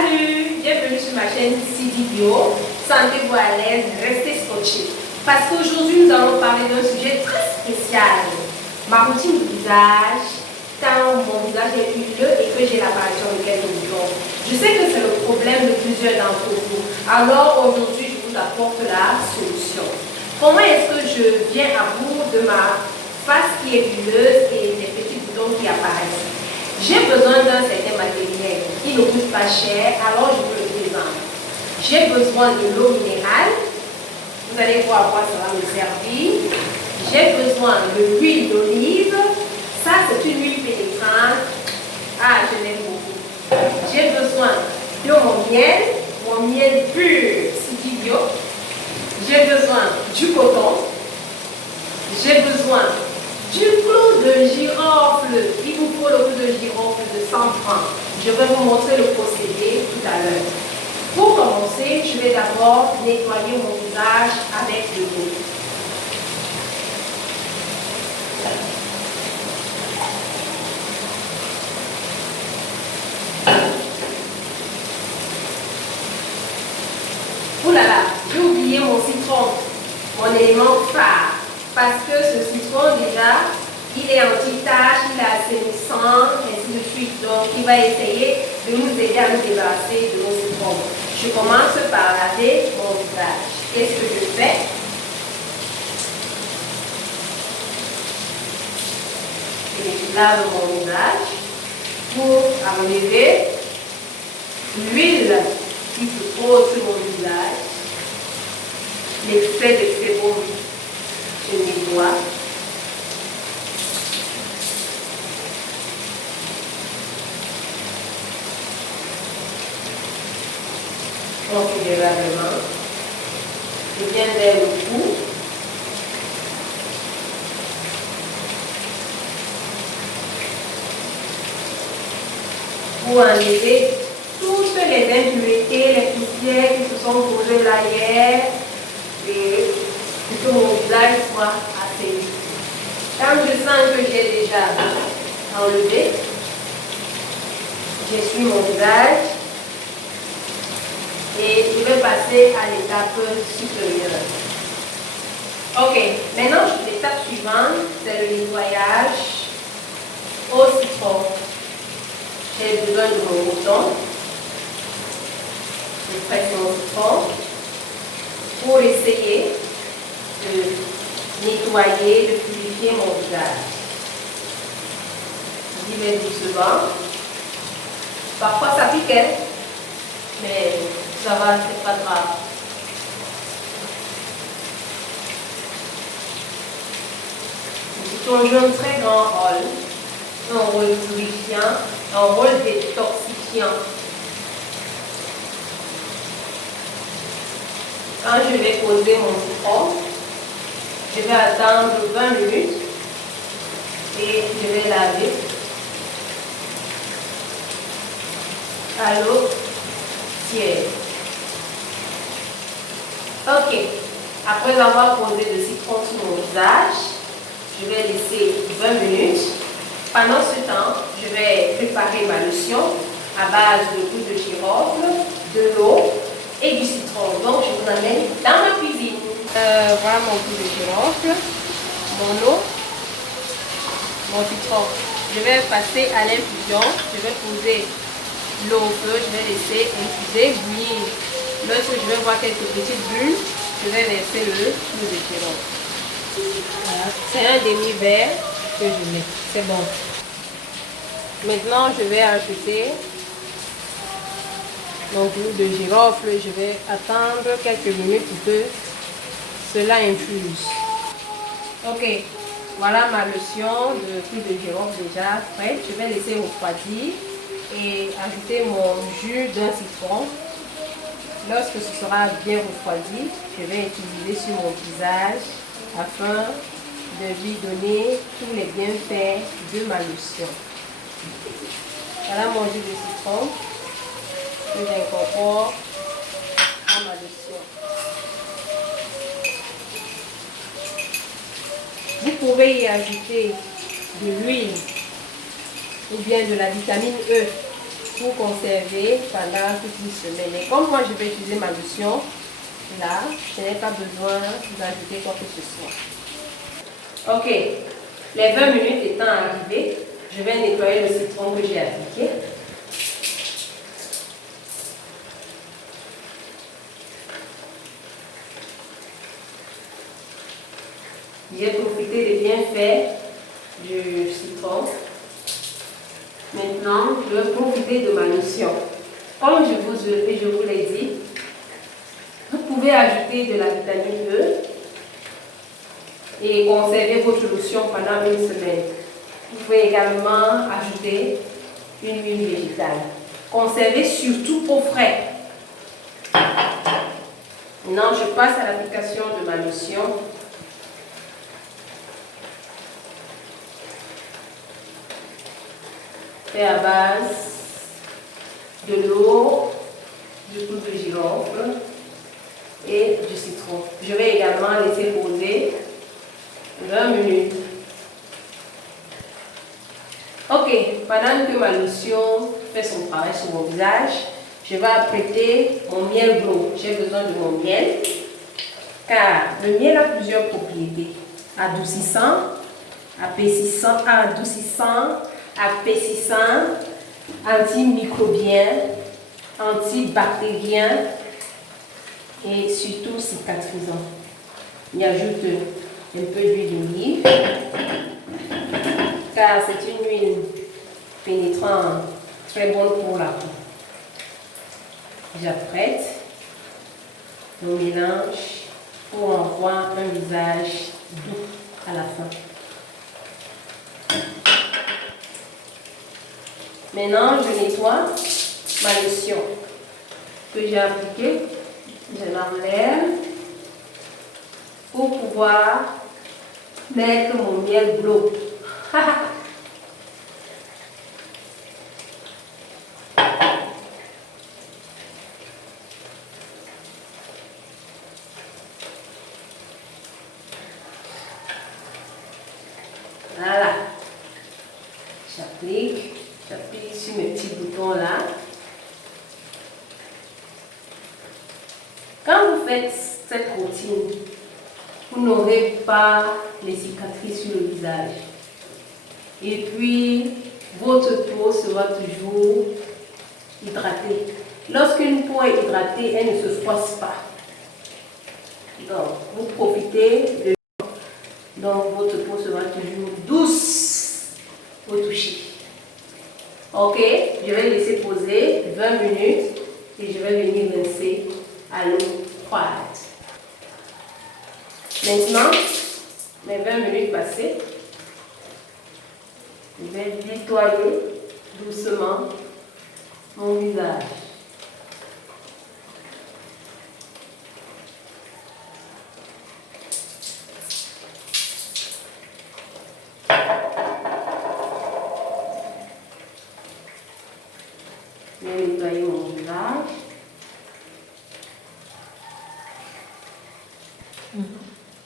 Salut, bienvenue sur ma chaîne CD Bio. Sentez-vous à l'aise, restez scotchés. Parce qu'aujourd'hui, nous allons parler d'un sujet très spécial. Ma routine de visage, quand mon visage est huileux et que j'ai l'apparition de quelques boutons. Je sais que c'est le problème de plusieurs d'entre vous. Alors aujourd'hui, je vous apporte la solution. Comment est-ce que je viens à bout de ma face qui est huileuse et des petits boutons qui apparaissent? J'ai besoin d'un certain matériel qui ne coûte pas cher, alors je vous le présente. J'ai besoin de l'eau minérale. Vous allez voir à quoi ça va me servir. J'ai besoin de l'huile d'olive. Ça, c'est une huile pénétrante. Ah, je l'aime beaucoup. J'ai besoin de mon miel pur, CD Bio. J'ai besoin du coton. J'ai besoin du clou de girofle. Il vous faut le clou de girofle de 100 francs. Je vais vous montrer le procédé tout à l'heure. Pour commencer, je vais d'abord nettoyer mon visage avec de l'eau. Ouh là là, j'ai oublié mon citron, mon élément phare. Parce que ce citron déjà, il est anti-tache, il est assainissant, ainsi de suite. Donc, il va essayer de nous aider à nous débarrasser de nos citrons. Je commence par laver mon visage. Qu'est-ce que je fais? Je lave mon visage pour enlever l'huile qui se pose sur mon visage. L'excès de sébum, je nettoie. Considérablement. Je viens vers le cou. Pour enlever toutes les impuretés, les poussières qui se sont posées là hier et que mon visage soit assaini. Quand je sens que j'ai déjà enlevé, j'essuie mon visage. Et je vais passer à l'étape supérieure. Ok, maintenant l'étape suivante, c'est le nettoyage au citron. J'ai besoin de mon coton. Je presse mon citron pour essayer de nettoyer, de purifier mon visage. J'y vais doucement. Parfois ça pique, mais ça va, c'est pas grave. Le citron joue un très grand rôle. Un rôle purifiant, un rôle détoxifiant. Quand je vais poser mon citron, je vais attendre 20 minutes et je vais laver à l'eau tiède. Ok, après avoir posé le citron sur mon visage, je vais laisser 20 minutes. Pendant ce temps, je vais préparer ma lotion à base de clou de girofle, de l'eau et du citron. Donc, je vous amène dans ma cuisine. Voilà mon clou de girofle, mon eau, mon citron. Je vais passer à l'infusion. Je vais poser l'eau au feu, je vais laisser infuser, bouillir. Lorsque je vais voir quelques petites bulles, je vais verser le clou de girofle. Voilà. C'est un demi-verre que je mets. C'est bon. Maintenant, je vais ajouter mon clou de girofle. Je vais attendre quelques minutes pour que cela infuse. Ok, voilà ma lotion de clou de girofle déjà prête. Je vais laisser refroidir et ajouter mon jus d'un citron. Lorsque ce sera bien refroidi, je vais utiliser sur mon visage afin de lui donner tous les bienfaits de ma lotion. Voilà mon jus de citron que j'incorpore à ma lotion. Vous pouvez y ajouter de l'huile ou bien de la vitamine E pour conserver pendant toute une semaine. Et comme moi je vais utiliser ma lotion, là, je n'ai pas besoin d'ajouter quoi que ce soit. Ok, les 20 minutes étant arrivées, je vais nettoyer le citron que j'ai appliqué. J'ai profité des bienfaits du citron. Maintenant, je vais profiter de ma lotion. Comme je vous l'ai dit, vous pouvez ajouter de la vitamine E et conserver votre lotion pendant une semaine. Vous pouvez également ajouter une huile végétale. Conservez surtout au frais. Maintenant, je passe à l'application de ma lotion. Fait à base de l'eau, du clou de girofle et du citron. Je vais également laisser poser 20 minutes. Ok, pendant que ma lotion fait son travail sur mon visage, je vais apprêter mon miel bleu. J'ai besoin de mon miel, car le miel a plusieurs propriétés. Adoucissant, apaisissant, antimicrobien, antibactérien et surtout cicatrisant. Il ajoute un peu d'huile d'olive, car c'est une huile pénétrante très bonne pour la peau. J'apprête mon mélange pour avoir un visage doux à la fin. Maintenant, je nettoie ma lotion que j'ai appliquée. Je l'enlève pour pouvoir mettre mon miel bleu. Voilà. J'applique sur mes petits boutons là. Quand vous faites cette routine, vous n'aurez pas les cicatrices sur le visage. Et puis, votre peau sera toujours hydratée. Lorsqu'une peau est hydratée, elle ne se froisse pas. Donc, vous profitez de... Donc, votre peau sera toujours douce au toucher. Ok, je vais laisser poser 20 minutes et je vais venir rincer à l'eau froide. Maintenant, mes 20 minutes passées, je vais nettoyer doucement mon visage. Je vais nettoyer mon visage.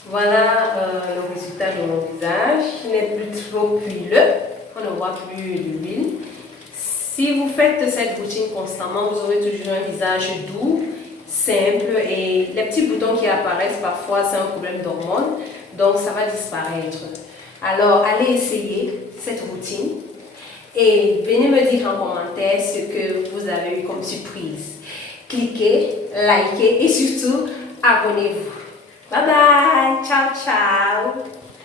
Voilà le résultat de mon visage. Il n'est plus trop huileux. On ne voit plus de l'huile. Si vous faites cette routine constamment, vous aurez toujours un visage doux, simple, et les petits boutons qui apparaissent parfois, c'est un problème d'hormones. Donc ça va disparaître. Alors allez essayer cette routine et venez me dire en commentaire ce que vous avez eu comme surprise. Cliquez, likez et surtout abonnez-vous. Bye bye, ciao ciao.